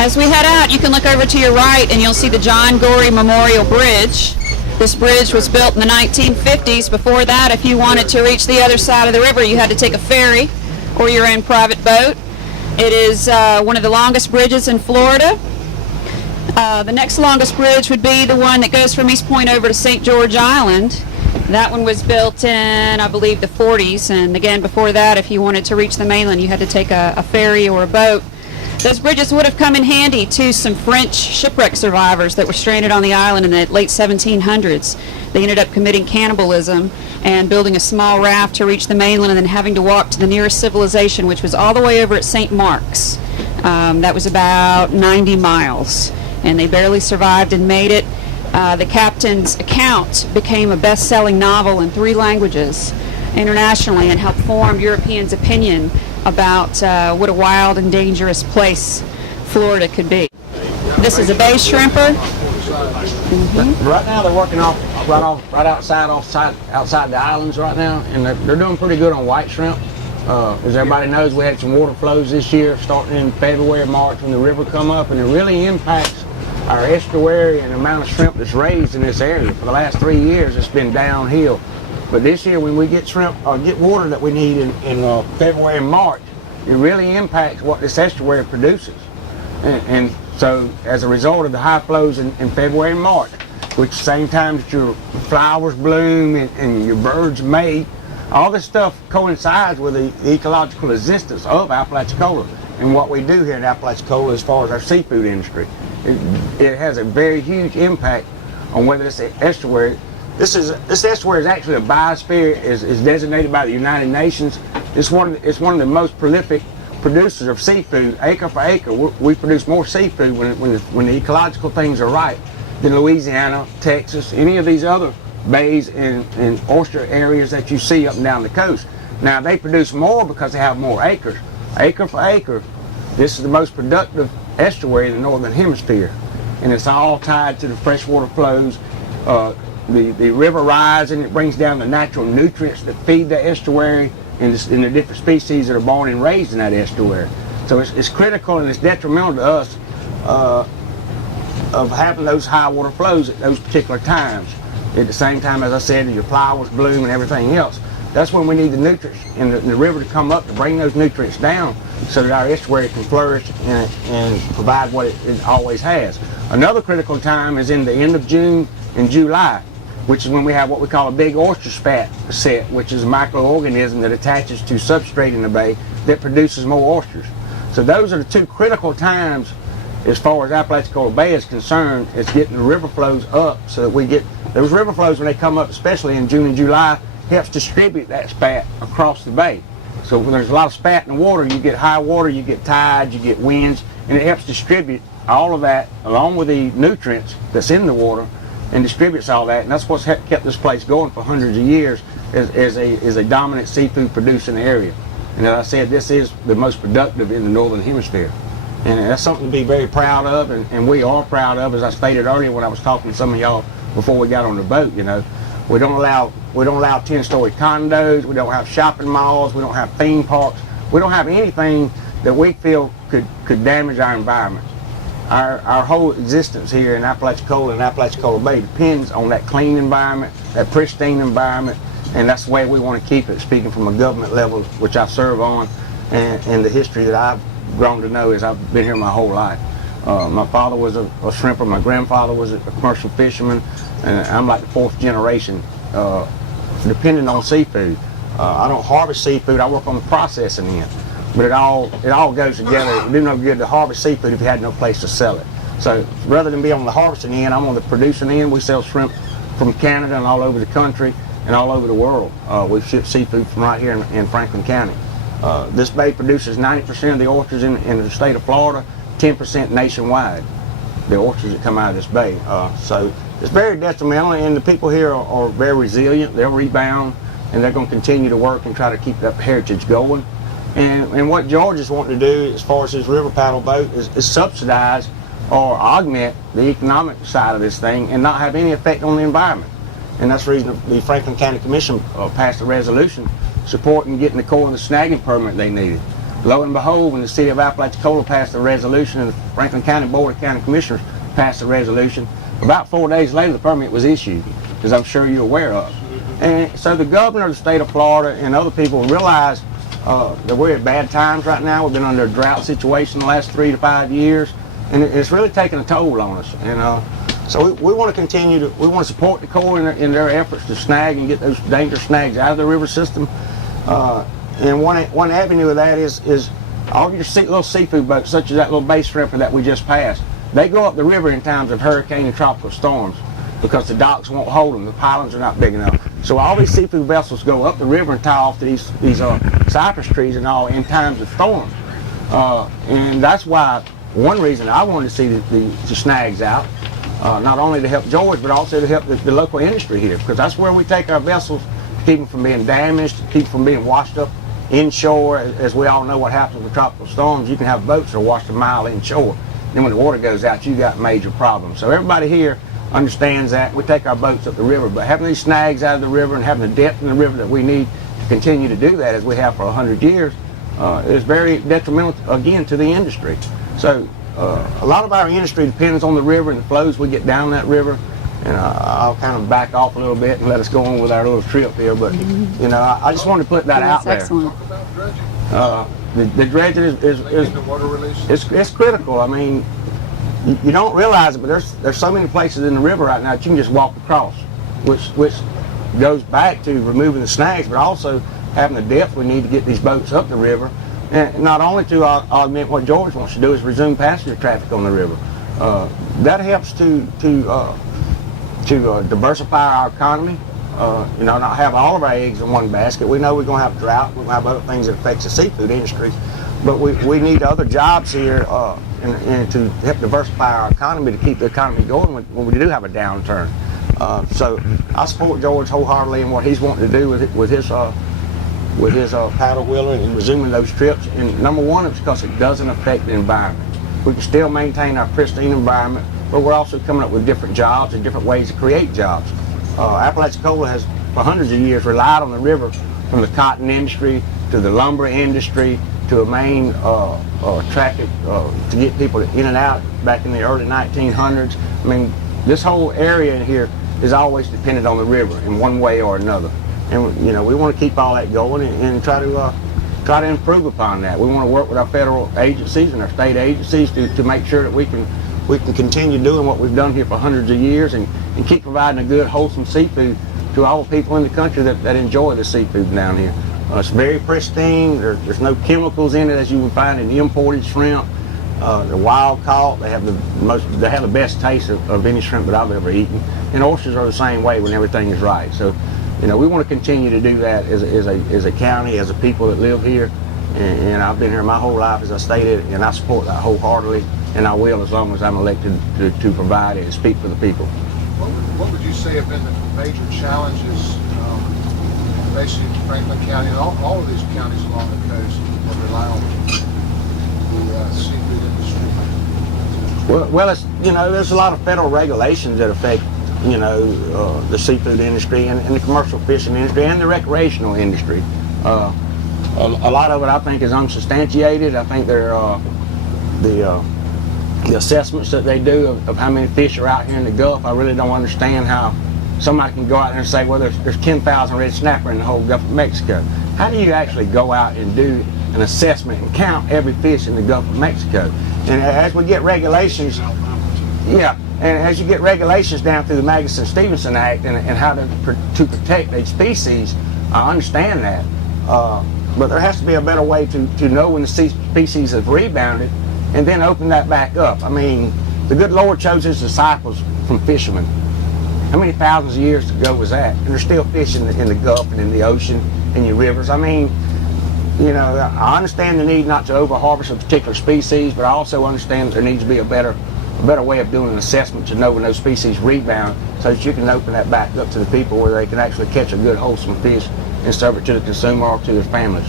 As we head out, you can look over to your right and you'll see the John Gorey Memorial Bridge. This bridge was built in the 1950s. Before that, if you wanted to reach the other side of the river, you had to take a ferry or your own private boat. It is one of the longest bridges in Florida. The next longest bridge would be the one that goes from East Point over to St. George Island. That one was built in, I believe, the 40s. And again, before that, if you wanted to reach the mainland, you had to take a ferry or a boat. Those bridges would have come in handy to some French shipwreck survivors that were stranded on the island in the late 1700s. They ended up committing cannibalism and building a small raft to reach the mainland and then having to walk to the nearest civilization, which was all the way over at St. Mark's. That was about 90 miles, and they barely survived and made it. The captain's account became a best-selling novel in 3 languages internationally and helped form Europeans' opinion about what a wild and dangerous place Florida could be. This is a bay shrimper. Right now they're working right outside the islands right now, and they're doing pretty good on white shrimp. As everybody knows, we had some water flows this year starting in February, March when the river come up, and it really impacts our estuary and the amount of shrimp that's raised in this area. For the last 3 years it's been downhill. But this year, when we get shrimp or get water that we need in February and March, it really impacts what this estuary produces. And so, as a result of the high flows in February and March, which same time that your flowers bloom and your birds mate, all this stuff coincides with the ecological existence of Apalachicola and what we do here in Apalachicola as far as our seafood industry. It has a very huge impact on whether this estuary. This estuary is actually a biosphere, is designated by the United Nations. It's one of the most prolific producers of seafood, acre for acre. We produce more seafood when the ecological things are right than Louisiana, Texas, any of these other bays and oyster areas that you see up and down the coast. Now they produce more because they have more acres. Acre for acre, this is the most productive estuary in the northern hemisphere, and it's all tied to the freshwater flows. The river rises and it brings down the natural nutrients that feed the estuary and the different species that are born and raised in that estuary. So it's critical and it's detrimental to us of having those high water flows at those particular times. At the same time, as I said, your flowers bloom and everything else. That's when we need the nutrients in the river to come up to bring those nutrients down so that our estuary can flourish and provide what it always has. Another critical time is in the end of June and July, which is when we have what we call a big oyster set, which is a microorganism that attaches to substrate in the bay that produces more oysters. So those are the 2 critical times as far as Apalachicola Bay is concerned, is getting the river flows up so that we get those river flows when they come up, especially in June and July, helps distribute that spat across the bay. So when there's a lot of spat in the water, you get high water, you get tides, you get winds, and it helps distribute all of that along with the nutrients that's in the water and distributes all that, and that's what's kept this place going for hundreds of years as a dominant seafood producing area. And as I said, this is the most productive in the northern hemisphere. And that's something to be very proud of, and we are proud of, as I stated earlier when I was talking to some of y'all before we got on the boat. You know, we don't allow 10-story condos, we don't have shopping malls, we don't have theme parks, we don't have anything that we feel could damage our environment. Our whole existence here in Apalachicola and Apalachicola Bay depends on that clean environment, that pristine environment, and that's the way we want to keep it, speaking from a government level, which I serve on, and the history that I've grown to know as I've been here my whole life. My father was a shrimper, my grandfather was a commercial fisherman, and I'm like the 4th generation depending on seafood. I don't harvest seafood, I work on the processing end. But it all goes together. It would do no good to harvest seafood if you had no place to sell it. So rather than be on the harvesting end, I'm on the producing end. We sell shrimp from Canada and all over the country and all over the world. We ship seafood from right here in Franklin County. This bay produces 90% of the oysters in the state of Florida, 10% nationwide, the oysters that come out of this bay. So it's very detrimental, and the people here are very resilient. They'll rebound, and they're going to continue to work and try to keep that heritage going. And what George is wanting to do as far as his river paddle boat is subsidize or augment the economic side of this thing and not have any effect on the environment. And that's the reason the Franklin County Commission passed a resolution supporting getting the Corps of the snagging permit they needed. lo and behold, when the city of Apalachicola passed a resolution and the Franklin County Board of County Commissioners passed a resolution, about 4 days later the permit was issued, as I'm sure you're aware of. And so the governor of the state of Florida and other people realize that we're at bad times right now. We've been under a drought situation the last 3 to 5 years, and it's really taking a toll on us. And so we want to continue to, we want to support the Corps in their efforts to snag and get those dangerous snags out of the river system. And one avenue of that is all your little seafood boats, such as that little base shrimper that we just passed. They go up the river in times of hurricane and tropical storms because the docks won't hold them. The pylons are not big enough. So all these seafood vessels go up the river and tie off to these cypress trees and all in times of storms. And that's why one reason I wanted to see the snags out, not only to help George, but also to help the local industry here, because that's where we take our vessels to keep them from being damaged, to keep them from being washed up inshore. As we all know what happens with tropical storms, you can have boats that are washed a mile inshore. Then when the water goes out, you got major problems. So everybody here understands that. We take our boats up the river, but having these snags out of the river and having the depth in the river that we need to continue to do that, as we have for 100 years, is very detrimental, again, to the industry. So a lot of our industry depends on the river and the flows we get down that river. And I'll kind of back off a little bit and let us go on with our little trip here. But, you know, I just wanted to put that out there. Excellent. The dredging it's critical. I mean, you don't realize it, but there's so many places in the river right now that you can just walk across, which goes back to removing the snags, but also having the depth we need to get these boats up the river, and not only to augment what George wants to do is resume passenger traffic on the river. That helps to diversify our economy. You know, not have all of our eggs in one basket. We know we're going to have drought. We're going to have other things that affect the seafood industry, but we need other jobs here and to help diversify our economy, to keep the economy going when we do have a downturn. So I support George wholeheartedly in what he's wanting to do with his paddle wheeler and resuming those trips. And number one is because it doesn't affect the environment. We can still maintain our pristine environment, but we're also coming up with different jobs and different ways to create jobs. Apalachicola has, for hundreds of years, relied on the river, from the cotton industry to the lumber industry to a main traffic to get people in and out back in the early 1900s. I mean, this whole area in here is always dependent on the river in one way or another. And you know, we want to keep all that going and try to improve upon that. We want to work with our federal agencies and our state agencies to make sure that we can continue doing what we've done here for hundreds of years and keep providing a good, wholesome seafood to all the people in the country that enjoy the seafood down here. It's very pristine. There's no chemicals in it as you would find in imported shrimp. They're wild caught. They have the best taste of any shrimp that I've ever eaten. And oysters are the same way when everything is right. So, you know, we want to continue to do that as a county, as a people that live here. And I've been here my whole life, as I stated, and I support that wholeheartedly. And I will, as long as I'm elected to provide it and speak for the people. What would you say have been the major challenges basically in Franklin County and all of these counties along the coast that rely on the seafood industry? Well, it's, you know, there's a lot of federal regulations that affect, you know, the seafood industry and the commercial fishing industry and the recreational industry. A lot of it, I think, is unsubstantiated. I think the assessments that they do of how many fish are out here in the Gulf, I really don't understand how somebody can go out there and say, well, there's 10,000 red snapper in the whole Gulf of Mexico. How do you actually go out and do an assessment and count every fish in the Gulf of Mexico? And as we get regulations, yeah, and as you get regulations down through the Magnuson-Stevenson Act and how to protect each species, I understand that. But there has to be a better way to know when the species have rebounded and then open that back up. I mean, the good Lord chose his disciples from fishermen. How many thousands of years ago was that? And they're still fishing in the Gulf and in the ocean and your rivers. I mean, you know, I understand the need not to overharvest a particular species, but I also understand that there needs to be a better way of doing an assessment to know when those species rebound, so that you can open that back up to the people where they can actually catch a good, wholesome fish and serve it to the consumer or to their families.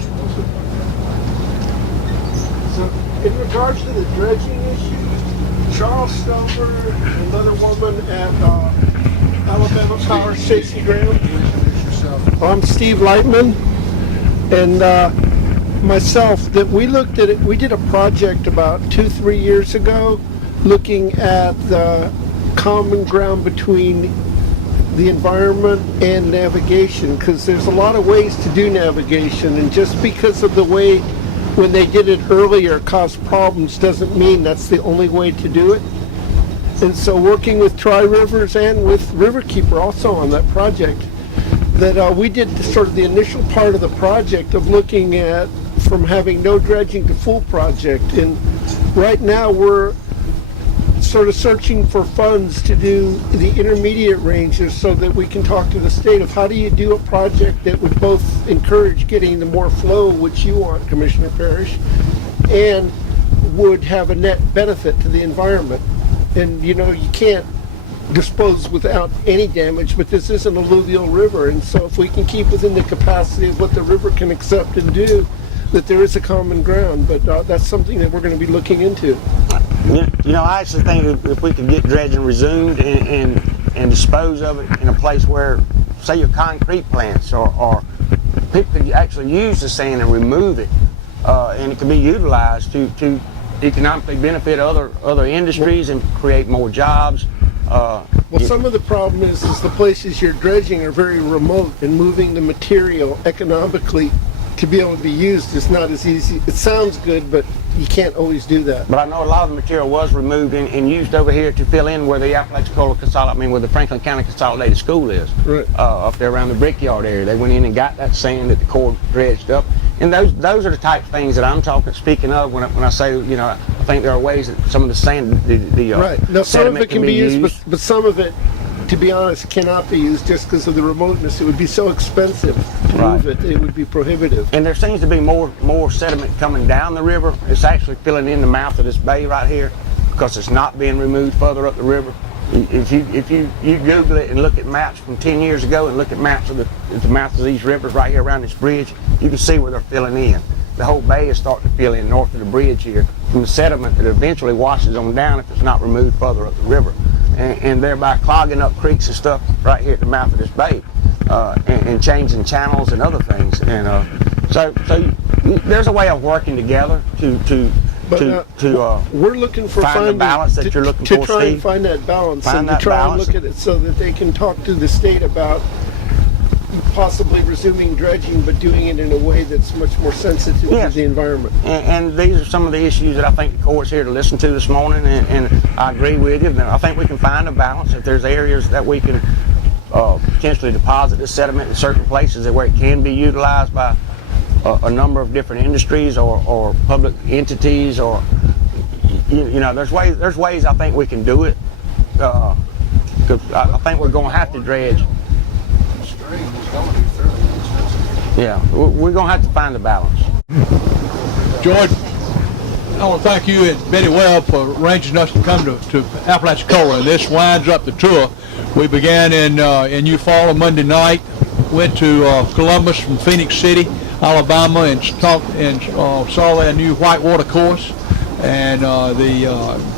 So, in regards to the dredging issue, Charles Stover, another woman at Alabama Power Safety Ground. I'm Steve Lightman, and myself that we looked at it. We did a project about 2-3 years ago looking at the common ground between the environment and navigation, because there's a lot of ways to do navigation, and just because of the way when they did it earlier caused problems doesn't mean that's the only way to do it. And so working with Tri-Rivers and with Riverkeeper also on that project, that we did sort of the initial part of the project of looking at from having no dredging to full project. And right now we're sort of searching for funds to do the intermediate ranges so that we can talk to the state of how do you do a project that would both encourage getting the more flow, which you want, Commissioner Parish, and would have a net benefit to the environment. And you know, you can't dispose without any damage, but this is an alluvial river, and so if we can keep within the capacity of what the river can accept and do, that there is a common ground. But that's something that we're going to be looking into. You know, I actually think if we could get dredging resumed and dispose of it in a place where, say, your concrete plants or people could actually use the sand and remove it, and it can be utilized to economically benefit other industries and create more jobs. Well, some of the problem is the places you're dredging are very remote, and moving the material economically to be able to be used is not as easy. It sounds good, but you can't always do that. But I know a lot of the material was removed and used over here to fill in where the Apalachicola where the Franklin County Consolidated School is. Right. Up there around the Brickyard area. They went in and got that sand that the Corps dredged up. And those are the type of things that I'm speaking of when I say, you know, I think there are ways that some of the sand, right. Now, some of it can be used, but some of it, to be honest, cannot be used just because of the remoteness. It would be so expensive to move it. It would be prohibitive. And there seems to be more sediment coming down the river. It's actually filling in the mouth of this bay right here because it's not being removed further up the river. If you Google it and look at maps from 10 years ago and look at maps of the mouths of these rivers right here around this bridge, you can see where they're filling in. The whole bay is starting to fill in north of the bridge here from the sediment that eventually washes on down if it's not removed further up the river, and thereby clogging up creeks and stuff right here at the mouth of this bay, and changing channels and other things. And so there's a way of working together to we're looking for find the balance that you're looking for, to try and find that balance, and to try and look at it so that they can talk to the state about possibly resuming dredging, but doing it in a way that's much more sensitive to the environment. And these are some of the issues that I think the Corps is here to listen to this morning, and I agree with you. I think we can find a balance. If there's areas that we can potentially deposit this sediment in certain places where it can be utilized by a number of different industries or public entities, or you know, there's ways I think we can do it, because I think we're going to have to dredge. Yeah, we're going to have to find a balance. George, I want to thank you and Betty Webb for arranging us to come to Apalachicola, and this winds up the tour. We began in Eufaula Monday night, went to Columbus from Phoenix City, Alabama, and saw their new whitewater course, and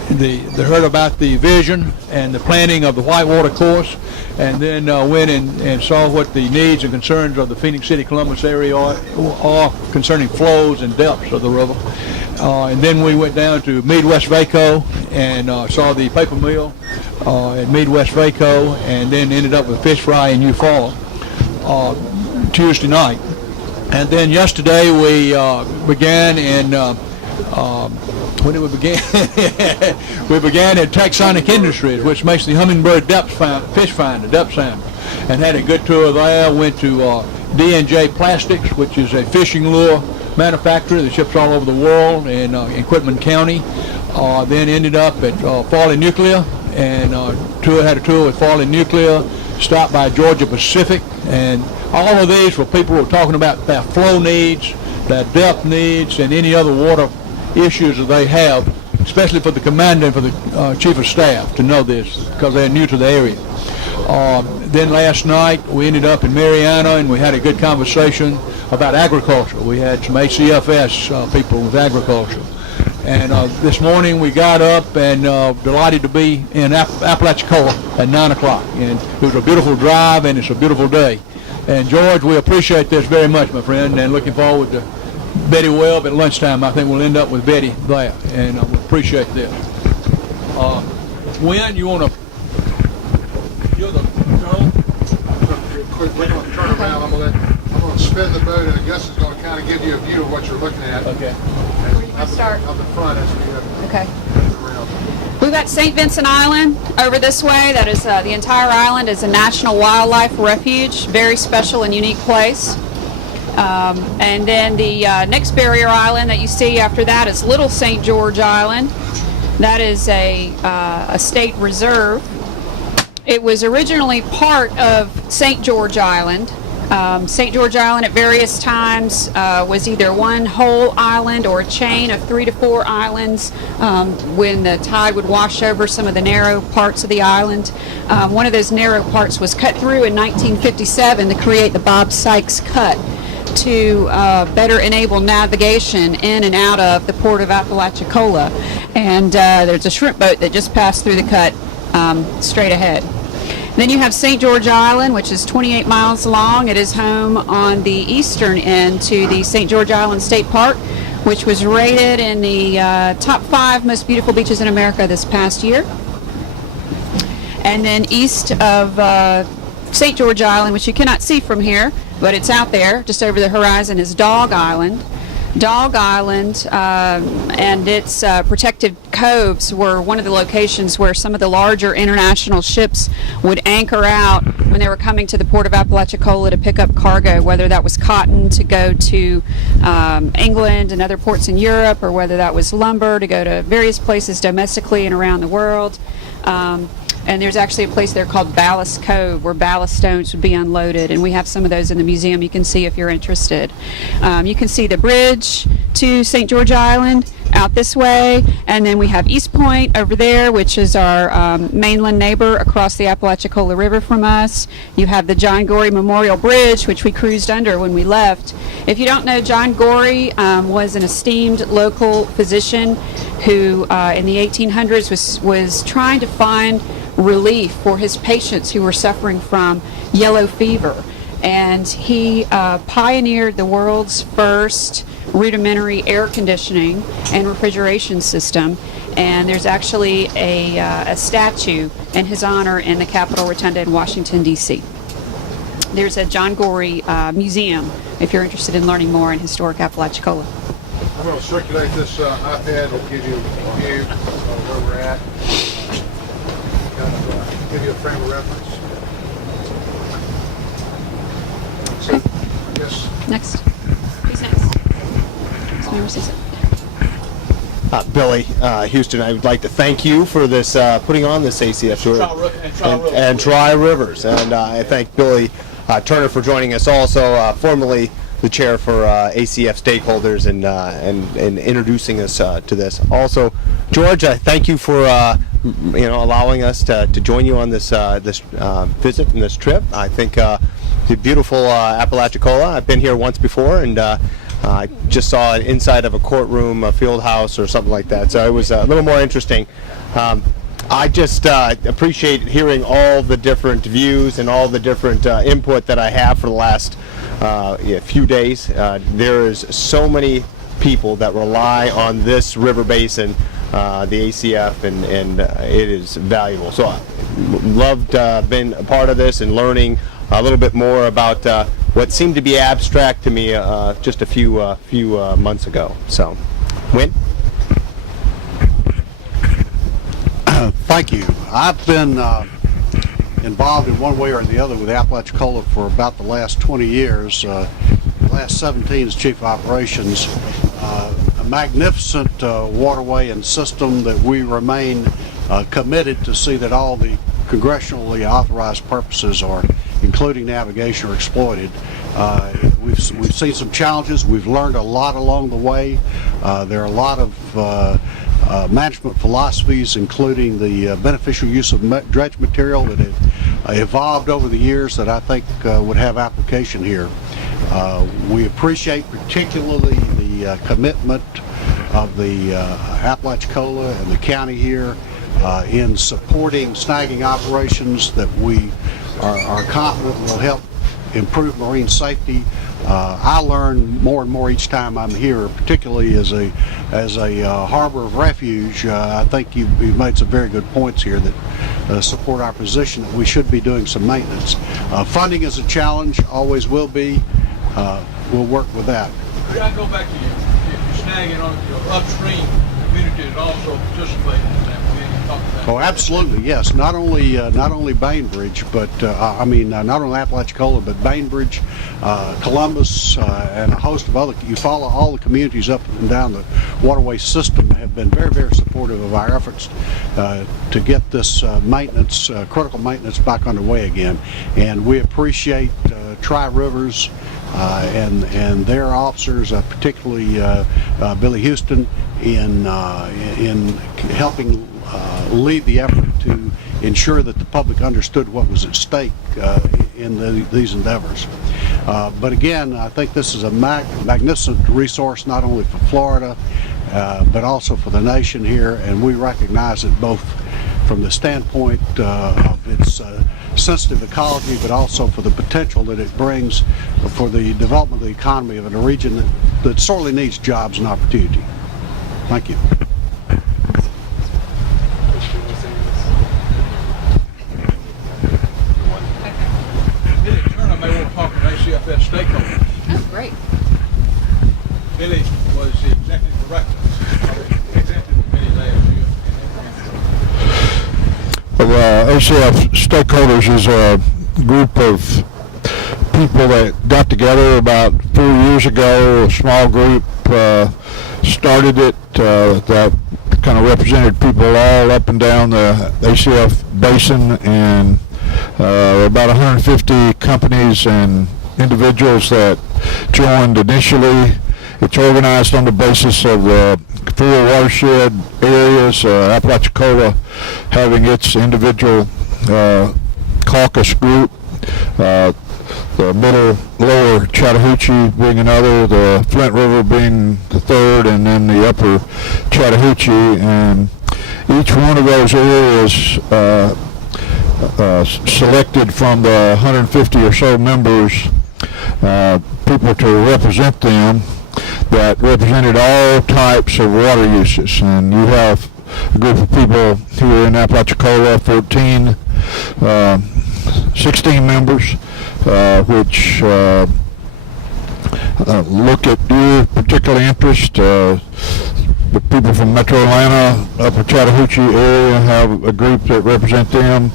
they heard about the vision and the planning of the whitewater course, and then went and saw what the needs and concerns of the Phoenix City, Columbus area are concerning flows and depths of the river. And then we went down to Meade, West Vaco, and saw the paper mill at Meade, West Vaco, and then ended up with fish fry in Eufaula Tuesday night. And then yesterday we began in when we began we began at Taxonic Industries, which makes the hummingbird fish finder, depth sounder, and had a good tour there. Went to D&J Plastics, which is a fishing lure manufacturer that ships all over the world, in Quitman County. Then ended up at Farley Nuclear, and had a tour with Farley Nuclear. Stopped by Georgia Pacific, and all of these were people who were talking about their flow needs, their depth needs, and any other water issues that they have, especially for the commander and for the chief of staff to know this, because they're new to the area. Then last night we ended up in Mariana, and we had a good conversation about agriculture. We had some HCFS people with agriculture. And this morning we got up and delighted to be in Apalachicola at 9 o'clock. And it was a beautiful drive, and it's a beautiful day. And George, we appreciate this very much, my friend, and looking forward to Betty Webb at lunchtime. I think we'll end up with Betty there, and I would appreciate that. Wynn, you want to? You're the girl. Real quick, we're going to turn around. I'm going to spin the boat, and Augusta's going to kind of give you a view of what you're looking at. Okay. Where do you want to start? Up the front as we Okay. turn around. We've got St. Vincent Island over this way. That is the entire island is a national wildlife refuge, very special and unique place. And then the next barrier island that you see after that is Little St. George Island. That is a state reserve. It was originally part of St. George Island. St. George Island at various times was either one whole island or a chain of 3 to 4 islands when the tide would wash over some of the narrow parts of the island. One of those narrow parts was cut through in 1957 to create the Bob Sykes Cut to better enable navigation in and out of the port of Apalachicola. And there's a shrimp boat that just passed through the cut straight ahead. Then you have St. George Island, which is 28 miles long. It is home on the eastern end to the St. George Island State Park, which was rated in the top 5 most beautiful beaches in America this past year. And then east of St. George Island, which you cannot see from here, but it's out there just over the horizon, is Dog Island. Dog Island and its protected coves were one of the locations where some of the larger international ships would anchor out when they were coming to the port of Apalachicola to pick up cargo, whether that was cotton to go to England and other ports in Europe, or whether that was lumber to go to various places domestically and around the world. And there's actually a place there called Ballast Cove where ballast stones would be unloaded, and we have some of those in the museum you can see if you're interested. You can see the bridge to St. George Island out this way, and then we have East Point over there, which is our mainland neighbor across the Apalachicola River from us. You have the John Gorey Memorial Bridge, which we cruised under when we left. If you don't know, John Gorey was an esteemed local physician who in the 1800s was trying to find relief for his patients who were suffering from yellow fever. And he pioneered the world's first rudimentary air conditioning and refrigeration system. And there's actually a statue in his honor in the Capitol Rotunda in Washington, D.C. There's a John Gorey museum if you're interested in learning more in historic Apalachicola. I'm going to circulate this iPad to give you a view of where we're at. Give you a frame of reference. So, I guess. Next. Who's next? Member Cecil. Billy Houston, I would like to thank you for this putting on this ACF tour and Tri Rivers, and I thank Billy Turner for joining us, also formerly the chair for ACF stakeholders and introducing us to this. Also, George, I thank you for allowing us to join you on this visit and this trip. I think the beautiful Apalachicola. I've been here once before, and I just saw it inside of a courtroom, a field house, or something like that. So it was a little more interesting. I just appreciate hearing all the different views and all the different input that I have for the last few days. There is so many people that rely on this river basin, the ACF, and it is valuable. So I loved being a part of this and learning a little bit more about what seemed to be abstract to me just a few months ago. So, Wynn? Thank you. I've been involved in one way or the other with Apalachicola for about the last 20 years. The last 17 as chief of operations. A magnificent waterway and system that we remain committed to see that all the congressionally authorized purposes, are, including navigation, are exploited. We've seen some challenges. We've learned a lot along the way. There are a lot of management philosophies, including the beneficial use of dredge material that have evolved over the years that I think would have application here. We appreciate particularly the commitment of the Apalachicola and the county here in supporting snagging operations that we are confident will help improve marine safety I learn more and more each time I'm here, particularly as a harbor of refuge. I think you've made some very good points here that support our position that we should be doing some maintenance. Funding is a challenge, always will be. We'll work with that. Could I go back to your snagging on your upstream community that also participated in that? Oh, absolutely, yes. Not only Bainbridge, but not only Apalachicola, but Bainbridge, Columbus, and a host of other. You follow all the communities up and down the waterway system have been very, very supportive of our efforts to get this maintenance, critical maintenance, back underway again. And we appreciate Tri-Rivers and their officers, particularly Billy Houston, in helping lead the effort to ensure that the public understood what was at stake in these endeavors. But again, I think this is a magnificent resource, not only for Florida, but also for the nation here, and we recognize it both from the standpoint of its sensitive ecology, but also for the potential that it brings for the development of the economy of a region that sorely needs jobs and opportunity. Thank you. ACFS stakeholders. Oh, great. Billy was the executive director of the executive committee last year. Well, ACF stakeholders is a group of people that got together about 4 years ago. A small group started it that kind of represented people all up and down the ACF basin, and about 150 companies and individuals that joined initially. It's organized on the basis of the 4 watershed areas, Apalachicola having its individual caucus group, the middle lower Chattahoochee being another, the Flint River being the third, and then the upper Chattahoochee. And each one of those areas selected from the 150 or so members people to represent them that represented all types of water uses. And you have a group of people here in Apalachicola, 16 members, which look at your particular interest. The people from Metro Atlanta, Upper Chattahoochee area have a group that represent them.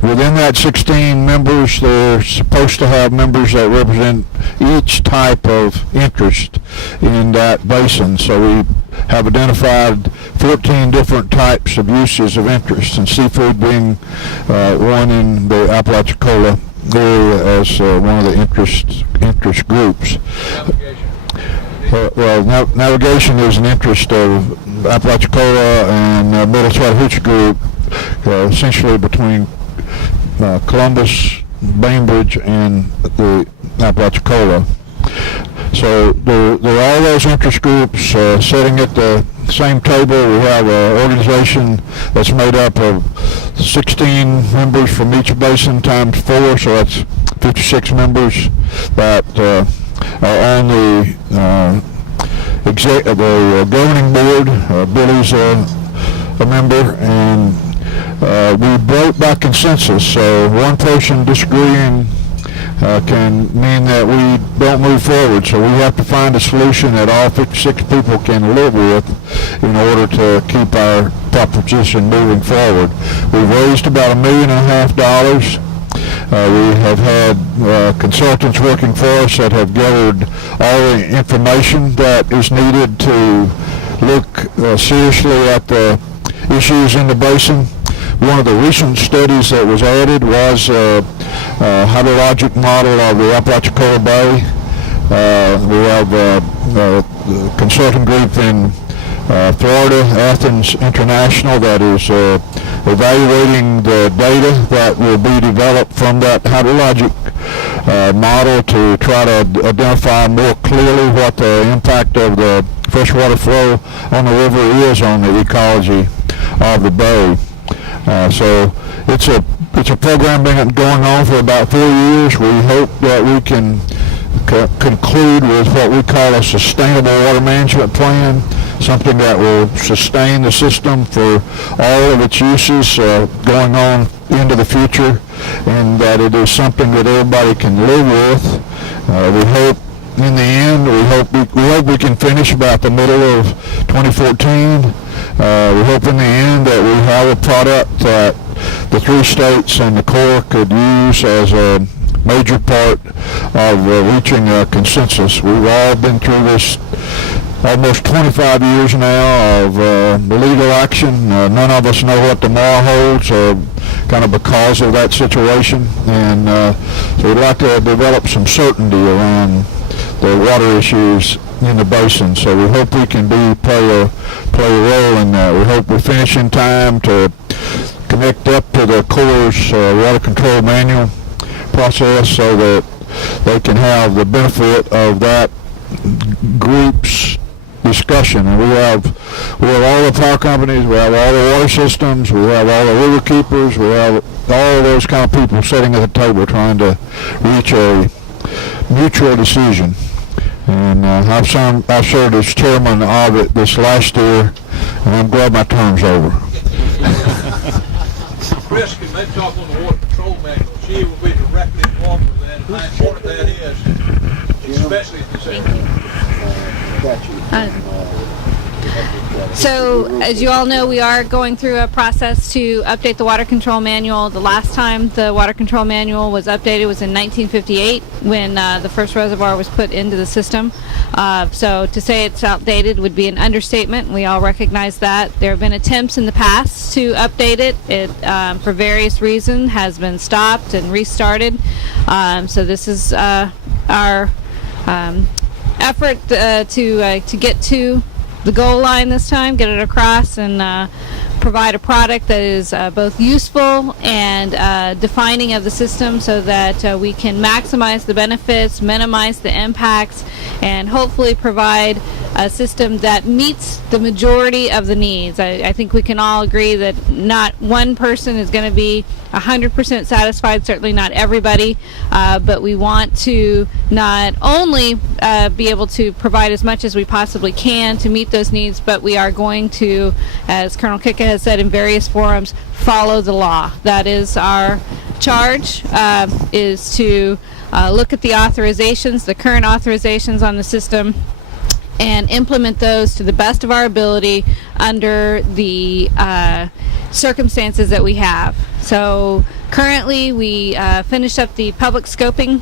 Within that 16 members, they're supposed to have members that represent each type of interest in that basin. So we have identified 14 different types of uses of interest, and seafood being one in the Apalachicola area as one of the interest groups. Navigation is an interest of Apalachicola and Middle Chattahoochee group, essentially between Columbus, Bainbridge, and the Apalachicola. So there are all those interest groups sitting at the same table. We have an organization that's made up of 16 members from each basin times 4, so that's 56 members that are on the governing board. Billy's a member, and we vote by consensus. So one person disagreeing can mean that we don't move forward. So we have to find a solution that all 56 people can live with in order to keep our proposition moving forward. We've raised about $1.5 million. We have had consultants working for us that have gathered all the information that is needed to look seriously at the issues in the basin. One of the recent studies that was added was a hydrologic model of the Apalachicola Bay. We have a consulting group in Florida, Athens International, that is evaluating the data that will be developed from that hydrologic model to try to identify more clearly what the impact of the freshwater flow on the river is on the ecology of the bay. So it's a program been going on for about 4 years. We hope that we can conclude with what we call a sustainable water management plan, something that will sustain the system for all of its uses going on into the future, and that it is something that everybody can live with. We hope in the end, we hope we can finish about the middle of 2014. We hope in the end that we have a product that the 3 states and the Corps could use as a major part of reaching a consensus. We've all been through this almost 25 years now of legal action. None of us know what tomorrow holds, kind of because of that situation, and so we'd like to develop some certainty around the water issues in the basin. So we hope we can play a role in that. We hope we finish in time to connect up to the Corps' water control manual process, so that they can have the benefit of that group's discussion. And we have all the power companies, we have all the water systems, we have all the river keepers, we have all those kind of people sitting at the table trying to reach a mutual decision. And I've served as chairman of it this last year, and I'm glad my term's over. Kris can maybe talk on the water control manual. She will be directly involved with that, and how important that is, especially as you say. So, as you all know, we are going through a process to update the water control manual. The last time the water control manual was updated was in 1958, when the first reservoir was put into the system. So to say it's outdated would be an understatement. We all recognize that. There have been attempts in the past to update it. It, for various reasons, has been stopped and restarted. So this is our effort to get to the goal line this time, get it across, and provide a product that is both useful and defining of the system, so that we can maximize the benefits, minimize the impacts, and hopefully provide a system that meets the majority of the needs. I think we can all agree that not one person is going to be 100% satisfied, certainly not everybody, but we want to not only be able to provide as much as we possibly can to meet those needs, but we are going to, as Colonel Chychka has said in various forums, follow the law. That is our charge, is to look at the authorizations, the current authorizations on the system, and implement those to the best of our ability under the circumstances that we have. So currently we finished up the public scoping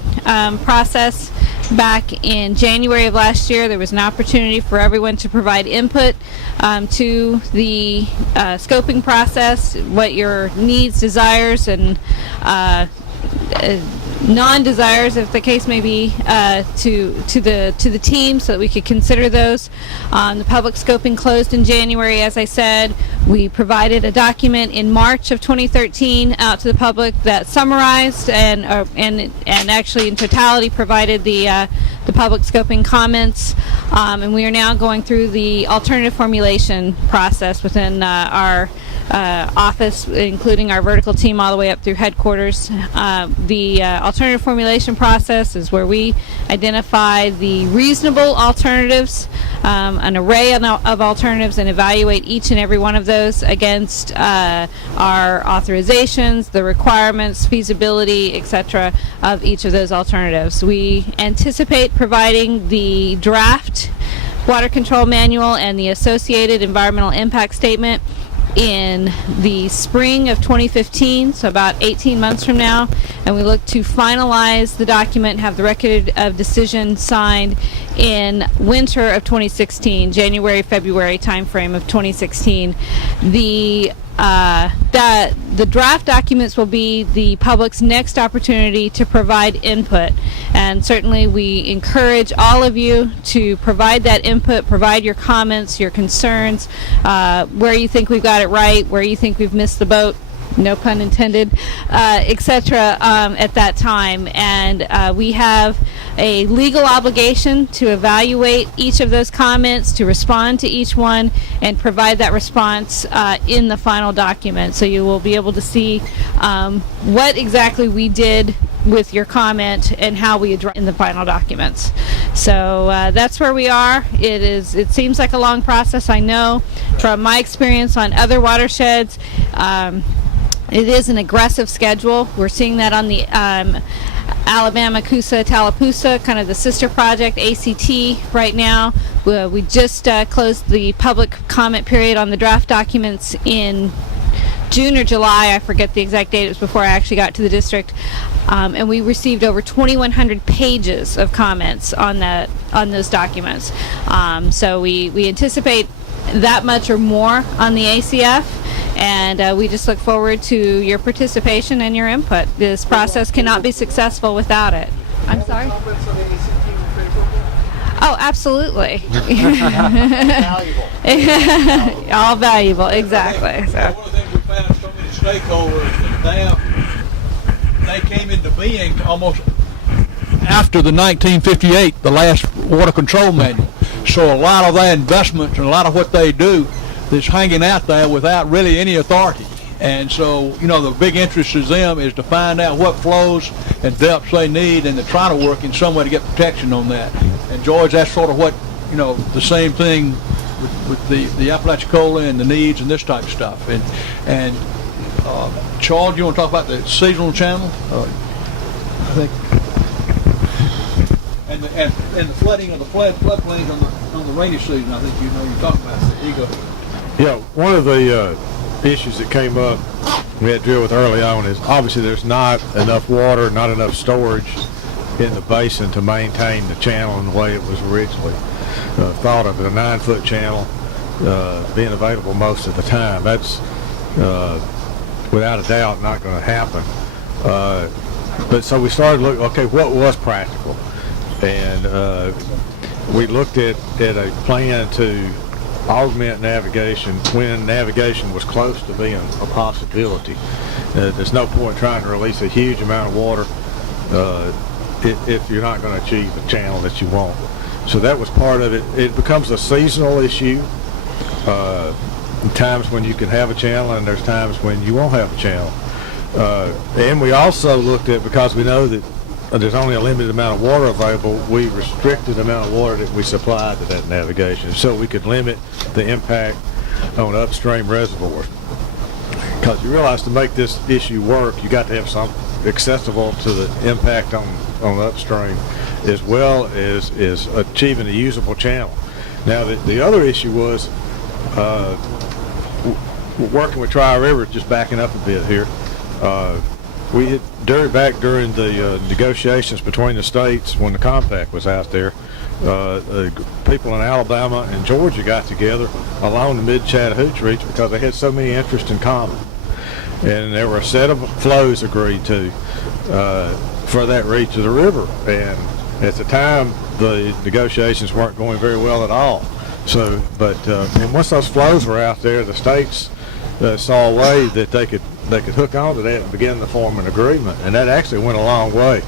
process back in January of last year. There was an opportunity for everyone to provide input to the scoping process, what your needs, desires, and non-desires, if the case may be, to the team, so that we could consider those. The public scoping closed in January, as I said. We provided a document in March of 2013 out to the public that summarized and actually in totality provided the public scoping comments, and we are now going through the alternative formulation process within our office, including our vertical team all the way up through headquarters. The alternative formulation process is where we identify the reasonable alternatives, an array of alternatives, and evaluate each and every one of those against our authorizations, the requirements, feasibility, etc. of each of those alternatives. We anticipate providing the draft water control manual and the associated environmental impact statement in the spring of 2015, so about 18 months from now, and we look to finalize the document and have the record of decision signed in winter of 2016, January, February timeframe of 2016. The draft documents will be the public's next opportunity to provide input, and certainly we encourage all of you to provide that input, provide your comments, your concerns, where you think we've got it right, where you think we've missed the boat, no pun intended, etc. At that time. And we have a legal obligation to evaluate each of those comments, to respond to each one, and provide that response in the final document. So you will be able to see what exactly we did with your comment and how we address in the final documents. So that's where we are. It seems like a long process. I know from my experience on other watersheds, it is an aggressive schedule. We're seeing that on the Alabama Coosa Tallapoosa, kind of the sister project, ACT, right now. We just closed the public comment period on the draft documents in June or July. I forget the exact date. It was before I actually got to the district. And we received over 2,100 pages of comments on those documents. So we anticipate that much or more on the ACF. And we just look forward to your participation and your input. This process cannot be successful without it. I'm sorry? Oh, absolutely. Valuable. All valuable, exactly. So. One of the things we found, so many stakeholders, they came into being almost after the 1958, the last water control manual. So a lot of their investments and a lot of what they do is hanging out there without really any authority. And so, the big interest is them is to find out what flows and depths they need, and they're trying to work in some way to get protection on that. And George, that's sort of what, the same thing with the Apalachicola and the needs and this type of stuff. And Charles, you want to talk about the seasonal channel? I think. And the flooding of the floodplains on the rainy season, I think you're talking about. There you go. Yeah, one of the issues that came up we had to deal with early on is obviously there's not enough water, not enough storage in the basin to maintain the channel in the way it was originally thought of. A 9-foot channel being available most of the time. That's without a doubt not going to happen. But so we started looking, okay, what was practical? And we looked at a plan to augment navigation when navigation was close to being a possibility. There's no point trying to release a huge amount of water if you're not going to achieve the channel that you want. So that was part of it. It becomes a seasonal issue. Times when you can have a channel and there's times when you won't have a channel. And we also looked at, because we know that there's only a limited amount of water available, we restricted the amount of water that we supplied to that navigation so we could limit the impact on upstream reservoirs. Because you realize to make this issue work, you got to have something accessible to the impact on upstream, as well as achieving a usable channel. Now the other issue was working with Tri River, just backing up a bit here. We had during the negotiations between the states when the compact was out there, people in Alabama and Georgia got together along the mid-Chattahoochee Reach because they had so many interests in common. And there were a set of flows agreed to for that reach of the river. And at the time, the negotiations weren't going very well at all. So, and once those flows were out there, the states saw a way that they could hook onto that and begin to form an agreement, and that actually went a long way.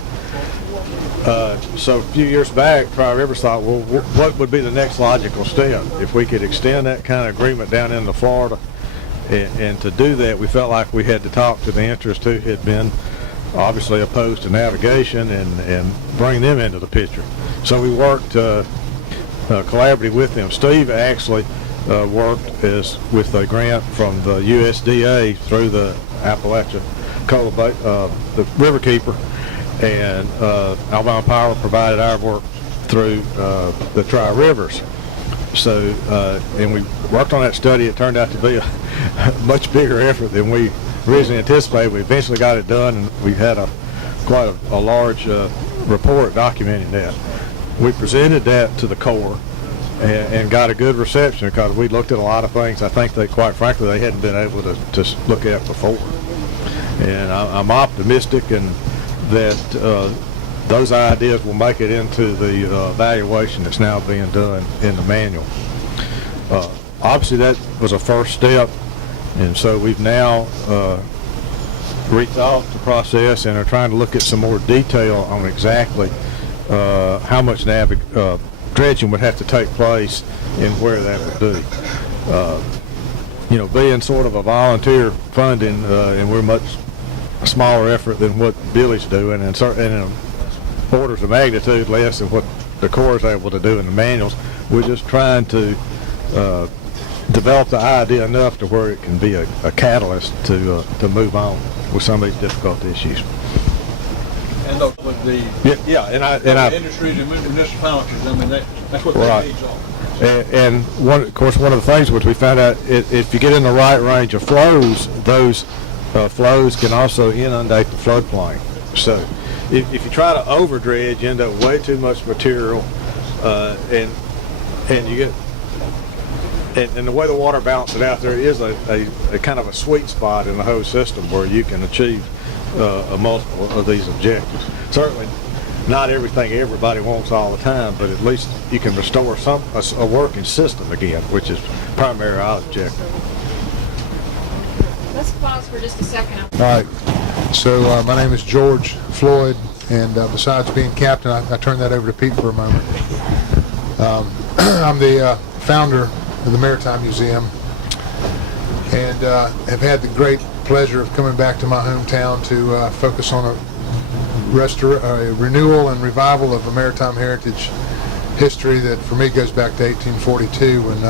So a few years back, Tri Rivers thought, well, what would be the next logical step if we could extend that kind of agreement down into Florida? And to do that, we felt like we had to talk to the interests who had been obviously opposed to navigation and bring them into the picture. So we worked collaboratively with them. Steve actually worked with a grant from the USDA through the Apalachicola the Riverkeeper, and Alabama Power provided our work through the Tri Rivers. So, and we worked on that study. It turned out to be a much bigger effort than we originally anticipated. We eventually got it done, and we had quite a large report documenting that. We presented that to the Corps and got a good reception because we looked at a lot of things I think quite frankly, they hadn't been able to look at before. And I'm optimistic and that those ideas will make it into the evaluation that's now being done in the manual. Obviously, that was a first step, and so we've now rethought the process and are trying to look at some more detail on exactly how much dredging would have to take place and where that would be. Being sort of a volunteer funding, and we're much smaller effort than what Billy's doing, and in orders of magnitude less than what the Corps is able to do in the manuals. We're just trying to develop the idea enough to where it can be a catalyst to move on with some of these difficult issues. And look, with the industries and municipalities, I mean, that's what their needs are. And of course, one of the things which we found out, if you get in the right range of flows, those flows can also inundate the floodplain. So if you try to over dredge, you end up with way too much material, and you get, and the way the water balances out, there is a kind of a sweet spot in the whole system where you can achieve a multiple of these objectives. Certainly not everything everybody wants all the time, but at least you can restore a working system again, which is primary our objective. Let's pause for just a second. All right. So my name is George Floyd, and besides being captain, I turn that over to Pete for a moment. I'm the founder of the Maritime Museum, and have had the great pleasure of coming back to my hometown to focus on a renewal and revival of a maritime heritage history that for me goes back to 1842 when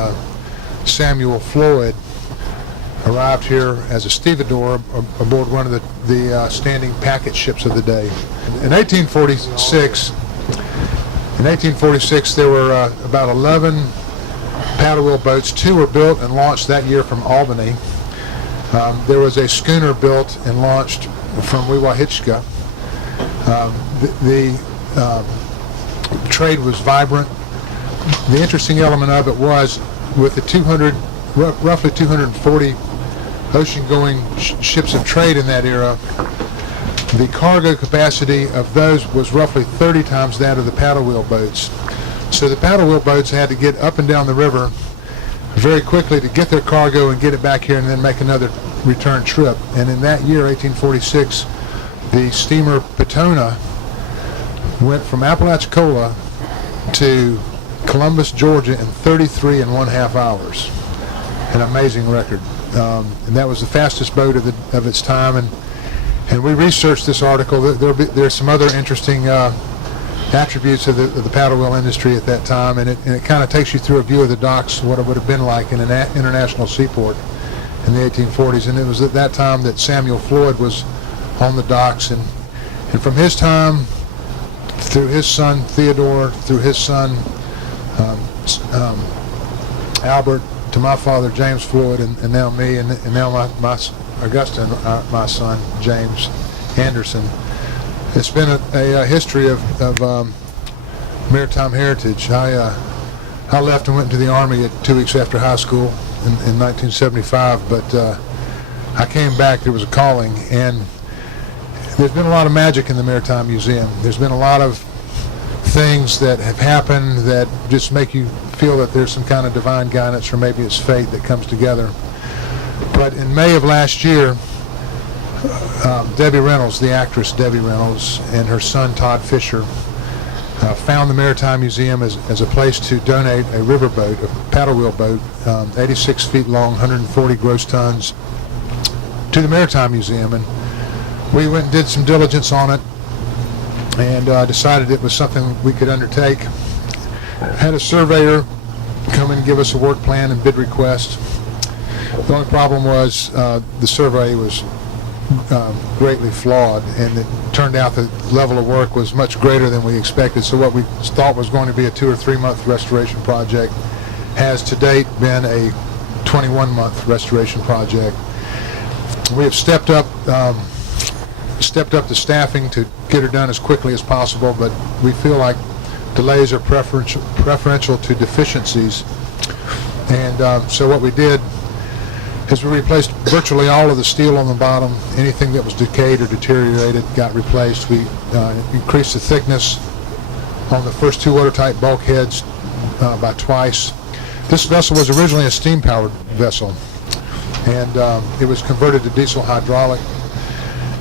Samuel Floyd arrived here as a stevedore aboard one of the standing packet ships of the day. In 1846 there were about 11 paddle wheel boats. 2 were built and launched that year from Albany. There was a schooner built and launched from Chychka. The trade was vibrant. The interesting element of it was with the roughly 240 ocean-going ships of trade in that era, the cargo capacity of those was roughly 30 times that of the paddle wheel boats. So the paddle wheel boats had to get up and down the river very quickly to get their cargo and get it back here and then make another return trip. And in that year, 1846, the steamer Petona went from Apalachicola to Columbus, Georgia in 33 1/2 hours. An amazing record. And that was the fastest boat of its time. And we researched this article. There's some other interesting attributes of the paddle wheel industry at that time, and it kind of takes you through a view of the docks, what it would have been like in an international seaport in the 1840s. And it was at that time that Samuel Floyd was on the docks, and from his time through his son Theodore, through his son Albert, to my father James Floyd, and now me, and now my Augusta and my son James Anderson. It's been a history of maritime heritage. I left and went into the Army 2 weeks after high school in 1975, but I came back. There was a calling, and there's been a lot of magic in the Maritime Museum. There's been a lot of things that have happened that just make you feel that there's some kind of divine guidance, or maybe it's fate that comes together. But in May of last year, Debbie Reynolds, the actress Debbie Reynolds, and her son Todd Fisher found the Maritime Museum as a place to donate a riverboat, a paddle wheel boat, 86 feet long, 140 gross tons, to the Maritime Museum. And we went and did some diligence on it and decided it was something we could undertake. Had a surveyor come and give us a work plan and bid request. The only problem was the survey was greatly flawed, and it turned out the level of work was much greater than we expected. So what we thought was going to be a 2 or 3 month restoration project has to date been a 21-month restoration project. We have stepped up the staffing to get her done as quickly as possible, but we feel like delays are preferential to deficiencies. And so what we did is we replaced virtually all of the steel on the bottom. Anything that was decayed or deteriorated got replaced. We increased the thickness on the first 2 watertight bulkheads by twice. This vessel was originally a steam-powered vessel, and it was converted to diesel hydraulic.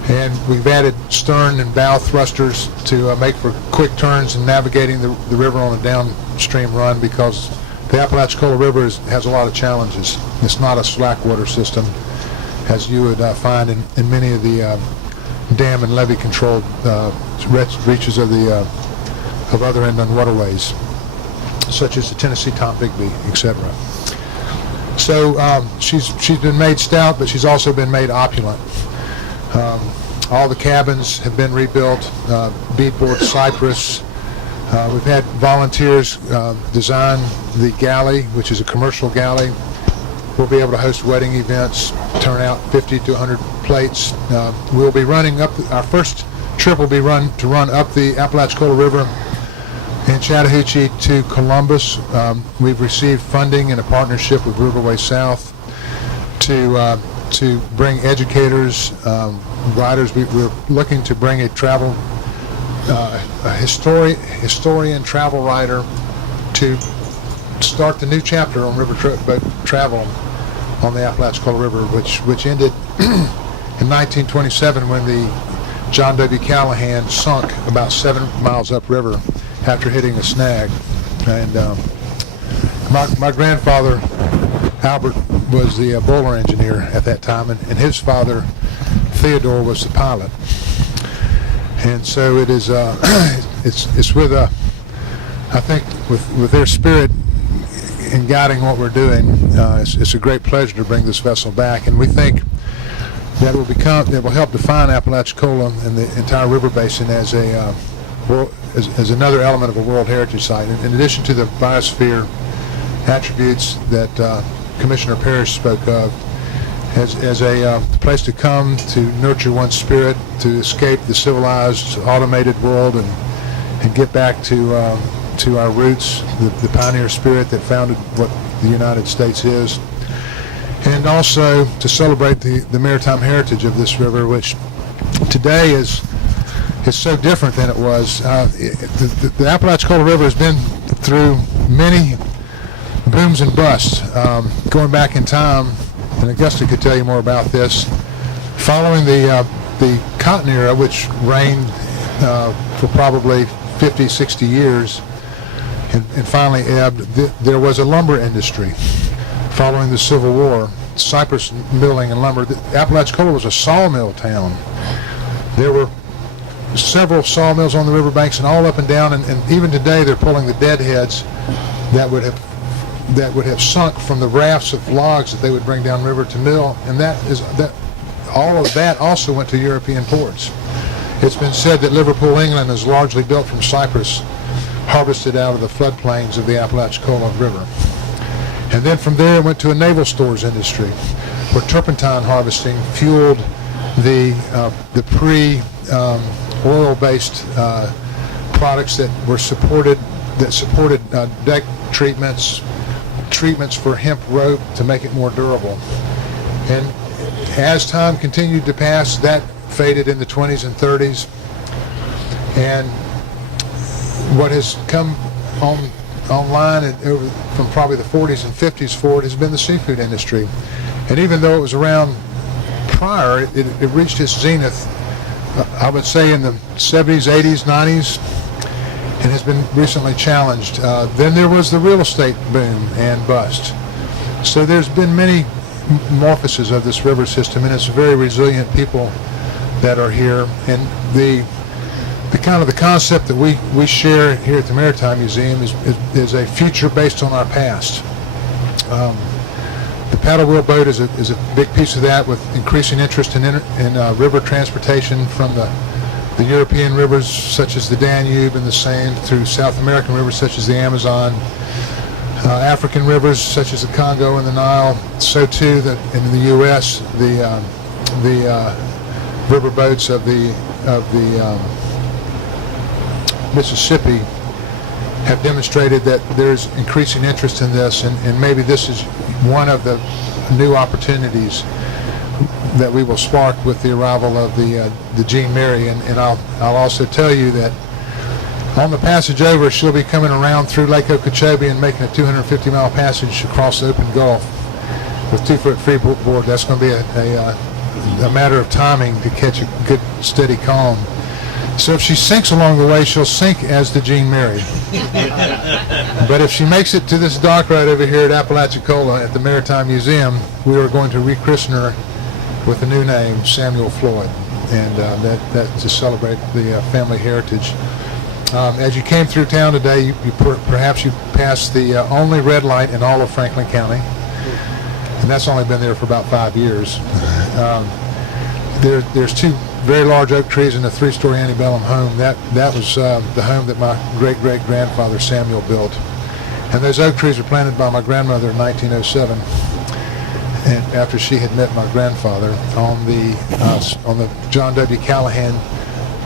And we've added stern and bow thrusters to make for quick turns and navigating the river on a downstream run, because the Apalachicola River has a lot of challenges. It's not a slack water system, as you would find in many of the dam and levee controlled reaches of the of other inland waterways, such as the Tennessee Tom Bigby, etc. So she's been made stout, but she's also been made opulent. All the cabins have been rebuilt, beadboard cypress. We've had volunteers design the galley, which is a commercial galley. We'll be able to host wedding events, turn out 50 to 100 plates. We'll be running up, our first trip will be run up the Apalachicola River in Chattahoochee to Columbus. We've received funding in a partnership with Riverway South to bring educators, riders. We're looking to bring a historian travel writer to start the new chapter on river boat travel on the Apalachicola River, which ended in 1927 when the John W. Callahan sunk about 7 miles upriver after hitting a snag. And my grandfather Albert was the boiler engineer at that time, and his father Theodore was the pilot. And so it is it's with I think with their spirit in guiding what we're doing, it's a great pleasure to bring this vessel back, and we think that will help define Apalachicola and the entire river basin as a as another element of a World Heritage Site. In addition to the biosphere attributes that Commissioner Parish spoke of, as a place to come to nurture one's spirit, to escape the civilized, automated world, and get back to our roots, the pioneer spirit that founded what the United States is, and also to celebrate the maritime heritage of this river, which today is so different than it was. The Apalachicola River has been through many booms and busts. Going back in time, and Augusta could tell you more about this, following the cotton era, which reigned for probably 50, 60 years, and finally ebbed, there was a lumber industry following the Civil War, cypress milling and lumber. Apalachicola was a sawmill town. There were several sawmills on the riverbanks and all up and down, and even today they're pulling the deadheads that would have sunk from the rafts of logs that they would bring down river to mill, and all of that also went to European ports. It's been said that Liverpool, England is largely built from cypress harvested out of the floodplains of the Apalachicola River. And then from there it went to a naval stores industry where turpentine harvesting fueled the oil-based products that supported deck treatments for hemp rope to make it more durable. And as time continued to pass, that faded in the 20s and 30s. And what has come online from probably the 40s and 50s forward has been the seafood industry. And even though it was around prior, it reached its zenith, I would say, in the 70s, 80s, 90s, and has been recently challenged. Then there was the real estate boom and bust. So there's been many morphosis of this river system, and it's very resilient people that are here. And the concept that we share here at the Maritime Museum is a future based on our past. The paddle wheel boat is a big piece of that, with increasing interest in river transportation from the European rivers such as the Danube and the Seine through South American rivers such as the Amazon, African rivers such as the Congo and the Nile. So too that in the U.S. the river boats of the Mississippi have demonstrated that there's increasing interest in this, and maybe this is one of the new opportunities that we will spark with the arrival of the Jean Mary. And I'll also tell you that on the passage over, she'll be coming around through Lake Okeechobee and making a 250-mile passage across the open Gulf with 2-foot freeboard. That's going to be a matter of timing to catch a good steady calm. So if she sinks along the way, she'll sink as the Jean Mary. But if she makes it to this dock right over here at Apalachicola at the Maritime Museum, we are going to rechristen her with a new name, Samuel Floyd. and that to celebrate the family heritage. As you came through town today, perhaps you passed the only red light in all of Franklin County, and that's only been there for about 5 years. There's two very large oak trees in a 3-story antebellum home. That was the home that my great-great-grandfather Samuel built. And those oak trees were planted by my grandmother in 1907, and after she had met my grandfather on the John W. Callahan,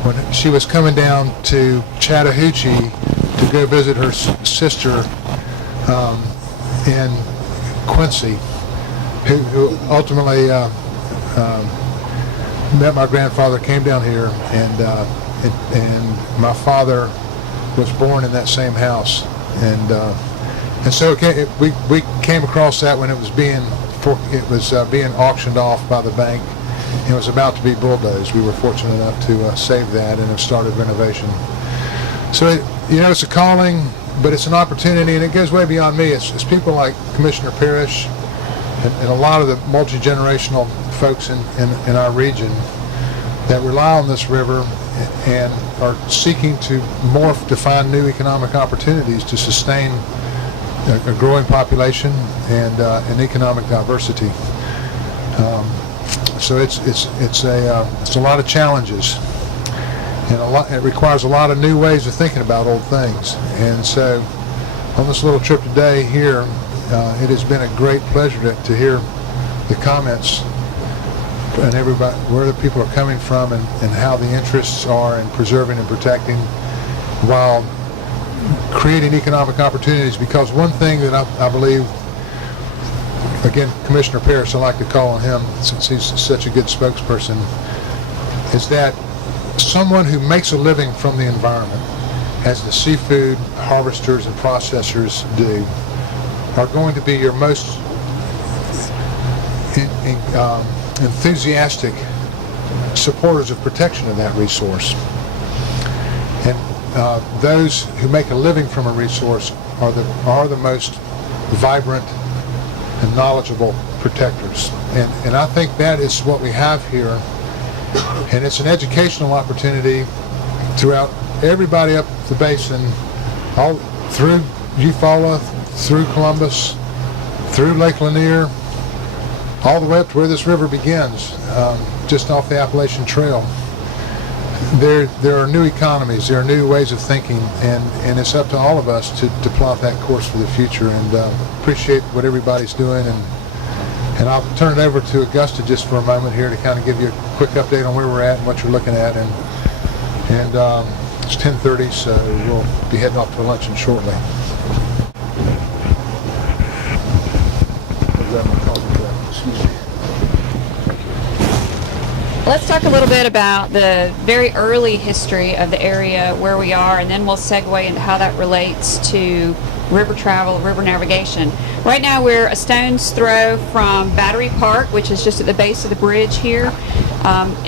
when she was coming down to Chattahoochee to go visit her sister in Quincy, who ultimately met my grandfather, came down here, and my father was born in that same house, and so we came across that when it was being auctioned off by the bank. It was about to be bulldozed. We were fortunate enough to save that and have started renovation. So it's a calling, but it's an opportunity, and it goes way beyond me. It's people like Commissioner Parish and a lot of the multi-generational folks in our region that rely on this river and are seeking to morph to find new economic opportunities to sustain a growing population and economic diversity. So it's a lot of challenges, and it requires a lot of new ways of thinking about old things. And so on this little trip today here, it has been a great pleasure to hear the comments and everybody, where the people are coming from, and how the interests are in preserving and protecting while creating economic opportunities. Because one thing that I believe, again, Commissioner Parish, I like to call on him since he's such a good spokesperson, is that someone who makes a living from the environment, as the seafood harvesters and processors do, are going to be your most enthusiastic supporters of protection of that resource. And those who make a living from a resource are the most vibrant and knowledgeable protectors. And I think that is what we have here. And it's an educational opportunity throughout everybody up the basin, all through Eufaula, through Columbus, through Lake Lanier, all the way up to where this river begins, just off the Appalachian Trail. There are new economies, there are new ways of thinking, and it's up to all of us to plot that course for the future. And appreciate what everybody's doing, and I'll turn it over to Augusta just for a moment here to kind of give you a quick update on where we're at and what you're looking at. And it's 10:30, so we'll be heading off to luncheon shortly. Let's talk a little bit about the very early history of the area where we are, and then we'll segue into how that relates to river travel, river navigation. Right now we're a stone's throw from Battery Park, which is just at the base of the bridge here.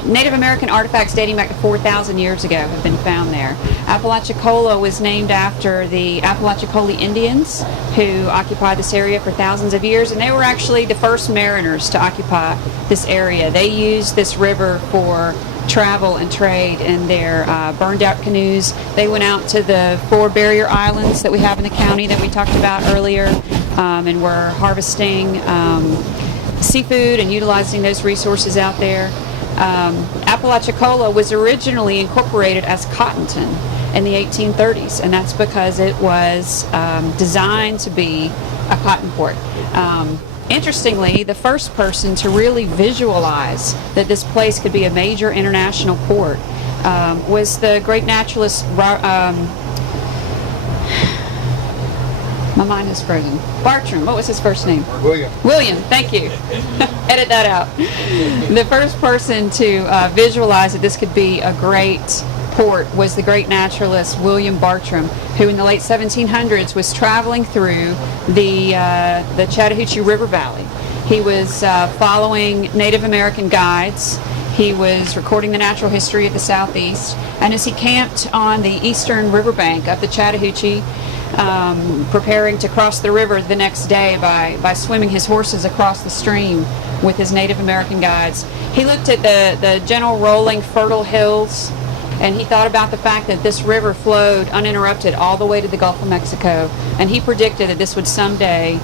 Native American artifacts dating back to 4,000 years ago have been found there. Apalachicola was named after the Apalachicola Indians who occupied this area for thousands of years, and they were actually the first mariners to occupy this area. They used this river for travel and trade in their burned out canoes. They went out to the 4 barrier islands that we have in the county that we talked about earlier, and were harvesting seafood and utilizing those resources out there. Apalachicola was originally incorporated as Cottonton in the 1830s, and that's because it was designed to be a cotton port. Interestingly, the first person to really visualize that this place could be a major international port was the great naturalist, my mind is frozen. Bartram, what was his first name? William, thank you. Edit that out. The first person to visualize that this could be a great port was the great naturalist William Bartram, who in the late 1700s was traveling through the Chattahoochee River Valley. He was following Native American guides. He was recording the natural history of the Southeast, and as he camped on the eastern riverbank of the Chattahoochee, preparing to cross the river the next day by swimming his horses across the stream with his Native American guides. He looked at the gentle rolling fertile hills, and he thought about the fact that this river flowed uninterrupted all the way to the Gulf of Mexico, and he predicted that this would someday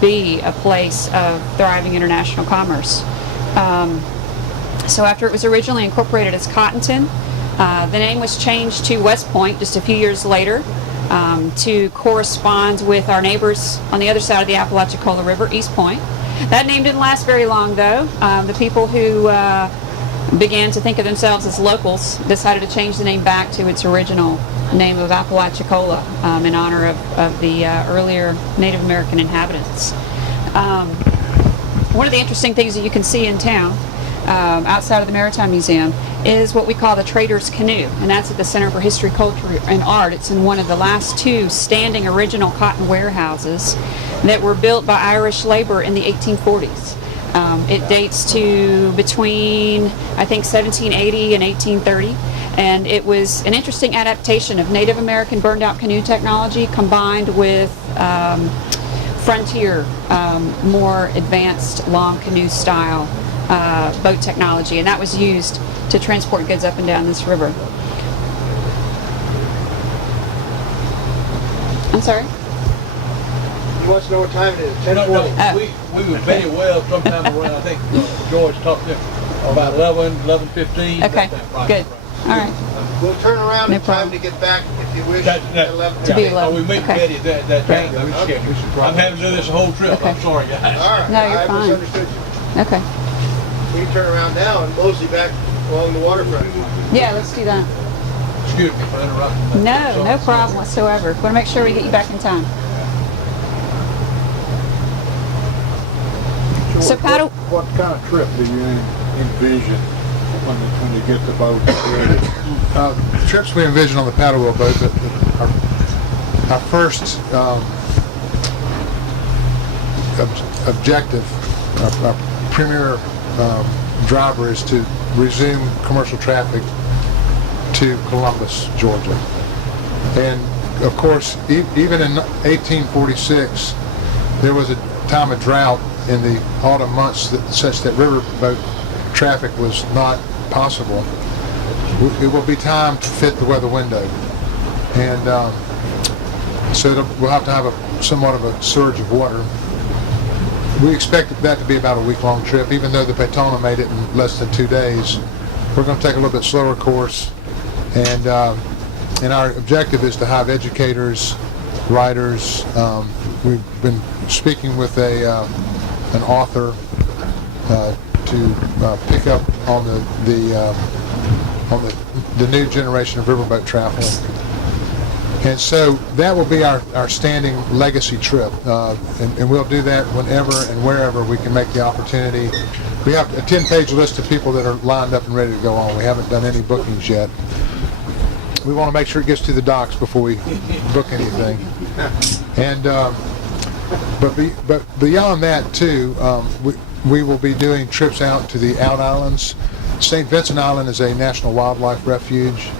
be a place of thriving international commerce. So after it was originally incorporated as Cottonton, the name was changed to West Point just a few years later to correspond with our neighbors on the other side of the Apalachicola River, East Point. That name didn't last very long, though. The people who began to think of themselves as locals decided to change the name back to its original name of Apalachicola in honor of the earlier Native American inhabitants. One of the interesting things that you can see in town outside of the Maritime Museum is what we call the Trader's Canoe, and that's at the Center for History, Culture, and Art. It's in one of the last two standing original cotton warehouses that were built by Irish labor in the 1840s. It dates to between, I think, 1780 and 1830, and it was an interesting adaptation of Native American burned-out canoe technology combined with frontier, more advanced long canoe style boat technology, and that was used to transport goods up and down this river. I'm sorry? He wants to know what time it is. 10:40. We were very well sometime around, I think George talked to about 11:15. Okay, good. All right. We'll turn around No in time problem. to get back if you wish. That- at 11. To be Yeah, 11. we meet Okay. Betty at that time. I'm having to do this whole trip. Okay. I'm sorry, guys. All right. No, you're I fine. misunderstood you. Okay. We can turn around now and mosey back along the waterfront. Yeah, let's do that. Excuse me for interrupting. No, no problem whatsoever. Want to make sure we get you back in time. So paddle. What kind of trip do you envision when you get the boat ready? The trips we envision on the paddle wheel boat, but our first objective, our premier driver is to resume commercial traffic to Columbus, Georgia. And of course, even in 1846, there was a time of drought in the autumn months such that riverboat traffic was not possible. It will be time to fit the weather window, and so we'll have to have somewhat of a surge of water. We expect that to be about a week-long trip, even though the Petona made it in less than 2 days. We're going to take a little bit slower course, and our objective is to have educators, writers. We've been speaking with an author to pick up on the new generation of riverboat travel. And so that will be our standing legacy trip, and we'll do that whenever and wherever we can make the opportunity. We have a 10-page list of people that are lined up and ready to go on. We haven't done any bookings yet. We want to make sure it gets to the docks before we book anything. And but beyond that too, we will be doing trips out to the out islands. St. Vincent Island is a national wildlife refuge,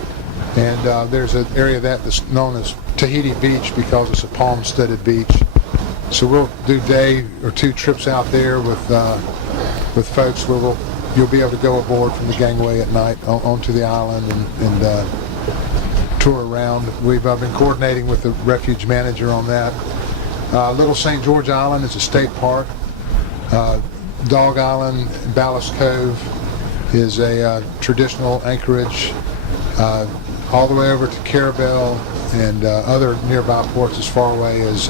and there's an area that's known as Tahiti Beach because it's a palm-studded beach. So we'll do a day or two trips out there with folks where you'll be able to go aboard from the gangway at night onto the island and tour around. We've been coordinating with the refuge manager on that. Little St. George Island is a state park. Dog Island, Ballast Cove is a traditional anchorage. All the way over to Carabel and other nearby ports as far away as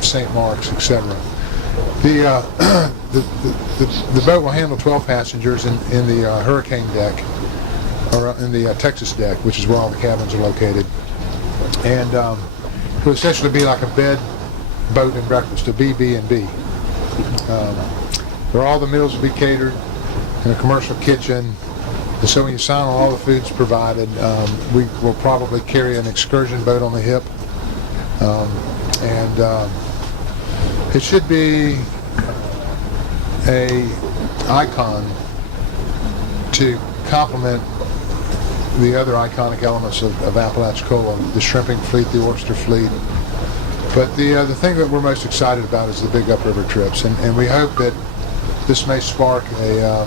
St. Mark's, etc. The boat will handle 12 passengers in the Hurricane deck, or in the Texas deck, which is where all the cabins are located. And it will essentially be like a bed, boat, and breakfast, a B&B. Where all the meals will be catered in a commercial kitchen. And so when you sign on, all the food's provided. We will probably carry an excursion boat on the hip. And it should be a icon to complement the other iconic elements of Apalachicola, the shrimping fleet, the oyster fleet. But the thing that we're most excited about is the big upriver trips, and we hope that this may spark a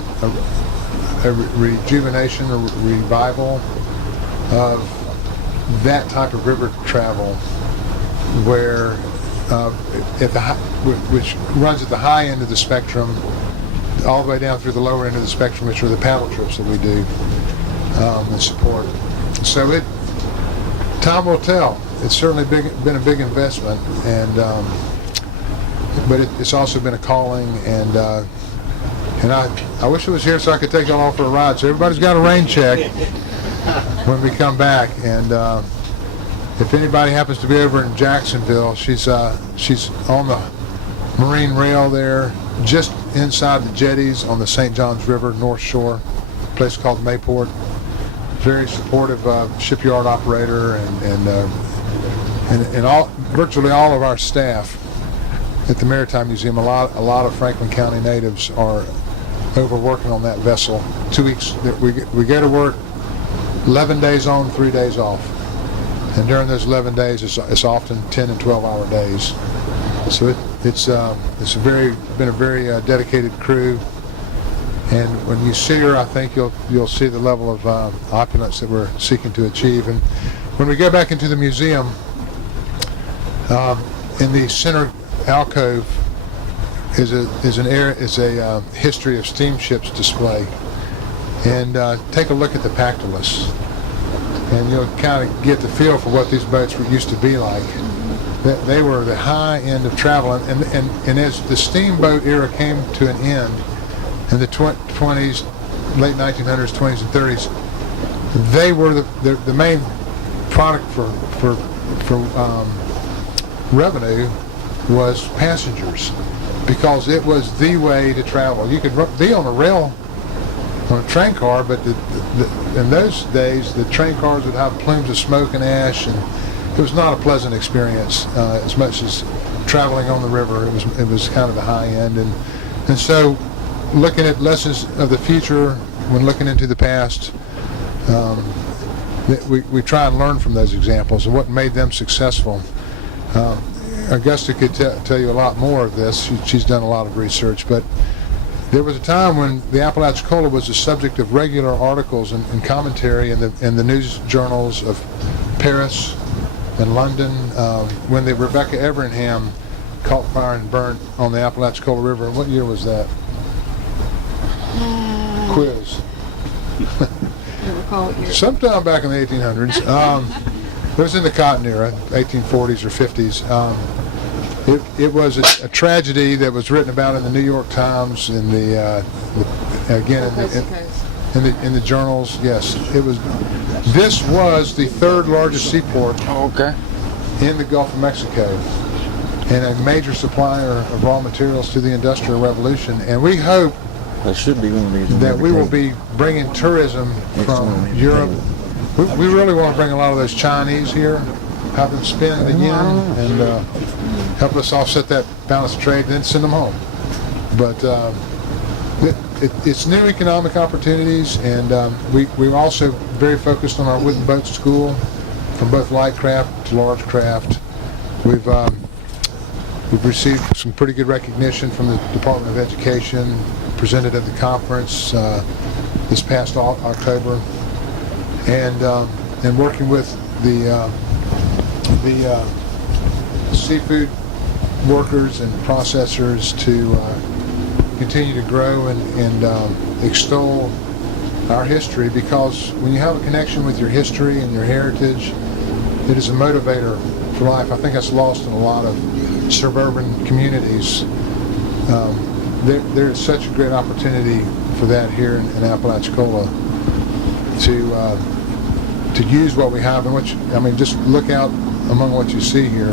rejuvenation, a revival of that type of river travel, where which runs at the high end of the spectrum, all the way down through the lower end of the spectrum, which are the paddle trips that we do and support. So time will tell. It's certainly been a big investment, and but it's also been a calling, and I wish it was here so I could take y'all for a ride. So everybody's got a rain check when we come back, and if anybody happens to be over in Jacksonville, she's on the marine rail there, just inside the jetties on the St. Johns River North Shore, a place called Mayport. Very supportive shipyard operator, and virtually all of our staff at the Maritime Museum, a lot of Franklin County natives are over working on that vessel. 2 weeks, we go to work 11 days on, 3 days off. And during those 11 days, it's often 10 and 12-hour days. So it's been a very dedicated crew. And when you see her, I think you'll see the level of opulence that we're seeking to achieve. And when we go back into the museum, in the center alcove is a history of steamships display. And take a look at the Pactolus, and you'll kind of get the feel for what these boats used to be like. They were the high end of travel, and as the steamboat era came to an end in the 20s, late 1900s, 20s, and 30s, they were the main product for revenue was passengers, because it was the way to travel. You could be on a rail, on a train car, but in those days the train cars would have plumes of smoke and ash, and it was not a pleasant experience as much as traveling on the river. It was kind of the high end, and so looking at lessons of the future when looking into the past, we try and learn from those examples and what made them successful. Augusta could tell you a lot more of this. She's done a lot of research, but there was a time when the Apalachicola was the subject of regular articles and commentary in the news journals of Paris and London, when the Rebecca Everingham caught fire and burnt on the Apalachicola River. And what year was that? Quiz. Sometime back in the 1800s. It was in the Cotton era, 1840s or 50s. It was a tragedy that was written about in the New York Times, in the in the journals. Yes, it was. This was the third largest seaport in the Gulf of Mexico, and a major supplier of raw materials to the Industrial Revolution. And we hope that we will be bringing tourism from Europe. We really want to bring a lot of those Chinese here, have them spend the yen, and help us offset that balance of trade, and then send them home. But it's new economic opportunities, and we're also very focused on our wooden boat school, from both light craft to large craft. We've received some pretty good recognition from the Department of Education, presented at the conference this past October, and working with the seafood workers and processors to continue to grow and extol our history, because when you have a connection with your history and your heritage, it is a motivator for life. I think that's lost in a lot of suburban communities. There is such a great opportunity for that here in Apalachicola to use what we have, and just look out among what you see here.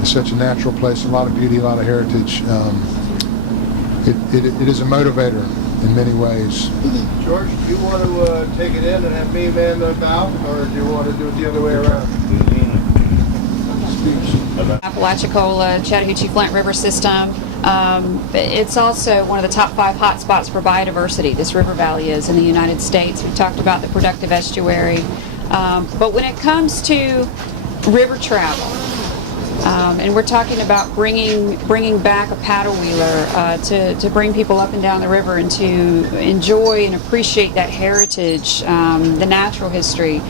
It's such a natural place, a lot of beauty, a lot of heritage. It is a motivator in many ways. George, do you want to take it in and have me man the bow, or do you want to do it the other way around? Apalachicola, Chattahoochee Flint River system. It's also one of the top 5 hotspots for biodiversity, this river valley is in the United States. We talked about the productive estuary. But when it comes to river travel, and we're talking about bringing back a paddle wheeler to bring people up and down the river and to enjoy and appreciate that heritage, the natural history,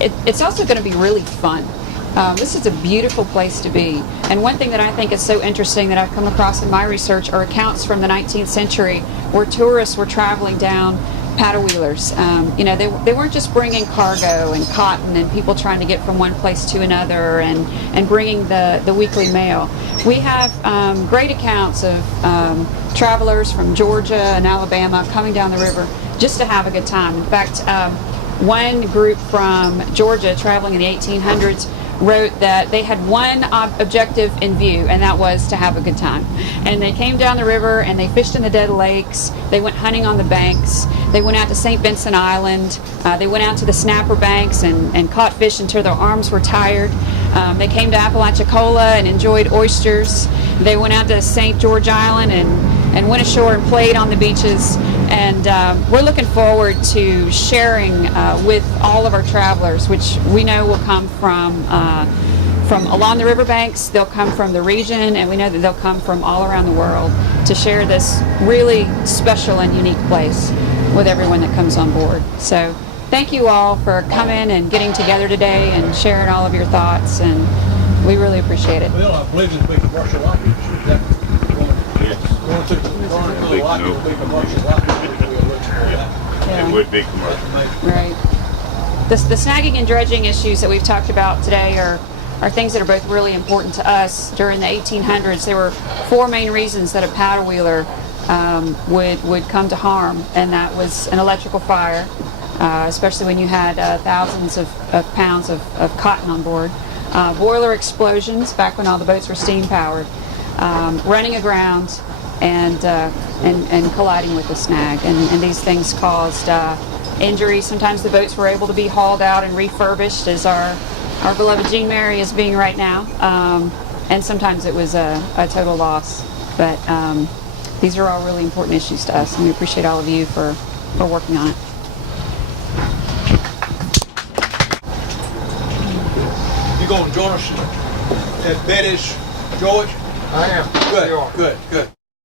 it's also going to be really fun. This is a beautiful place to be. And one thing that I think is so interesting that I've come across in my research are accounts from the 19th century where tourists were traveling down paddle wheelers. They weren't just bringing cargo and cotton and people trying to get from one place to another and bringing the weekly mail. We have great accounts of travelers from Georgia and Alabama coming down the river just to have a good time. In fact, one group from Georgia traveling in the 1800s wrote that they had one objective in view, and that was to have a good time. And they came down the river and they fished in the dead lakes, they went hunting on the banks, they went out to St. Vincent Island, they went out to the snapper banks and caught fish until their arms were tired. They came to Apalachicola and enjoyed oysters. They went out to St. George Island and went ashore and played on the beaches. And we're looking forward to sharing with all of our travelers, which we know will come from along the riverbanks, they'll come from the region, and we know that they'll come from all around the world to share this really special and unique place with everyone that comes on board. So thank you all for coming and getting together today and sharing all of your thoughts, and we really appreciate it. Well, I believe it's a big commercial lot. Going to the lot, it'll be commercial lot. Yeah. It would be commercial. Right. The snagging and dredging issues that we've talked about today are things that are both really important to us. During the 1800s, there were 4 main reasons that a paddle wheeler would come to harm, and that was an electrical fire, especially when you had thousands of pounds of cotton on board, boiler explosions back when all the boats were steam powered, running aground, and colliding with the snag, and these things caused injury. Sometimes the boats were able to be hauled out and refurbished, as our beloved Jean Mary is being right now, and sometimes it was a total loss. But these are all really important issues to us, and we appreciate all of you for working on it. You going to join us at Betty's, George? I am. Good, good, good.